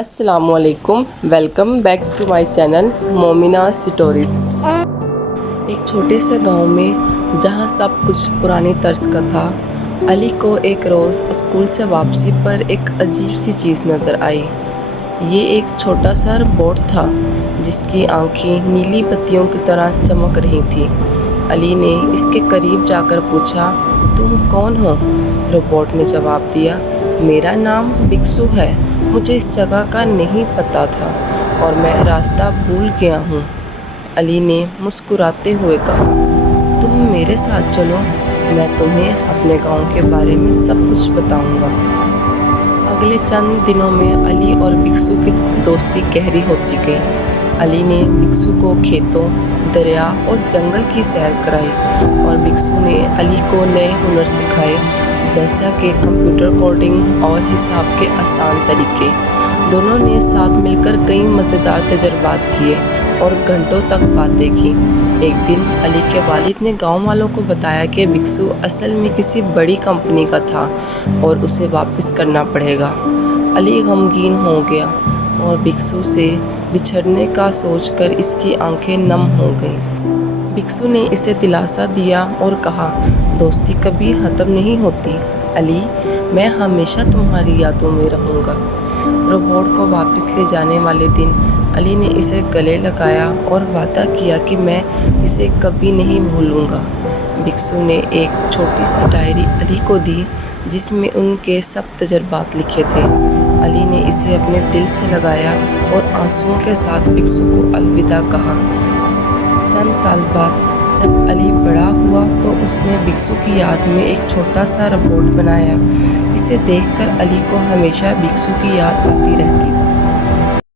السلام علیکم، welcome back to my channel Momina stories. ایک چھوٹے سے گاؤں میں جہاں سب کچھ پرانی طرز کا تھا، علی کو ایک روز اسکول سے واپسی پر ایک عجیب سی چیز نظر آئی۔ یہ ایک چھوٹا سا روبوٹ تھا جس کی آنکھیں نیلی بتیوں کی طرح چمک رہی تھیں۔ علی نے اس کے قریب جا کر پوچھا، "تم کون ہو؟" روبوٹ نے جواب دیا، "میرا نام بکسو ہے، مجھے اس جگہ کا نہیں پتہ تھا اور میں راستہ بھول گیا ہوں۔" علی نے مسکراتے ہوئے کہا، "تم میرے ساتھ چلو، میں تمہیں اپنے گاؤں کے بارے میں سب کچھ بتاؤں گا۔" اگلے چند دنوں میں علی اور بکسو کی دوستی گہری ہوتی گئی۔ علی نے بکسو کو کھیتوں، دریا اور جنگل کی سیر کرائی اور بکسو نے علی کو نئے ہنر سکھائے، جیسا کہ کمپیوٹر کوڈنگ اور حساب کے آسان طریقے۔ دونوں نے ساتھ مل کر کئی مزیدار تجربات کیے اور گھنٹوں تک باتیں کیں۔ ایک دن علی کے والد نے گاؤں والوں کو بتایا کہ بکسو اصل میں کسی بڑی کمپنی کا تھا اور اسے واپس کرنا پڑے گا۔ علی غمگین ہو گیا اور بکسو سے بچھڑنے کا سوچ کر اس کی آنکھیں نم ہو گئیں۔ بکسو نے اسے دلاسا دیا اور کہا، "دوستی کبھی ختم نہیں ہوتی، علی، میں ہمیشہ تمہاری یادوں میں رہوں گا۔" روبوٹ کو واپس لے جانے والے دن علی نے اسے گلے لگایا اور وعدہ کیا کہ میں اسے کبھی نہیں بھولوں گا۔ بکسو نے ایک چھوٹی سی ڈائری علی کو دی جس میں ان کے سب تجربات لکھے تھے۔ علی نے اسے اپنے دل سے لگایا اور آنسوؤں کے ساتھ بکسو کو الوداع کہا۔ چند سال بعد جب علی بڑا ہوا تو اس نے بکسو کی یاد میں ایک چھوٹا سا روبوٹ بنایا۔ اسے دیکھ کر علی کو ہمیشہ بکسو کی یاد آتی رہتی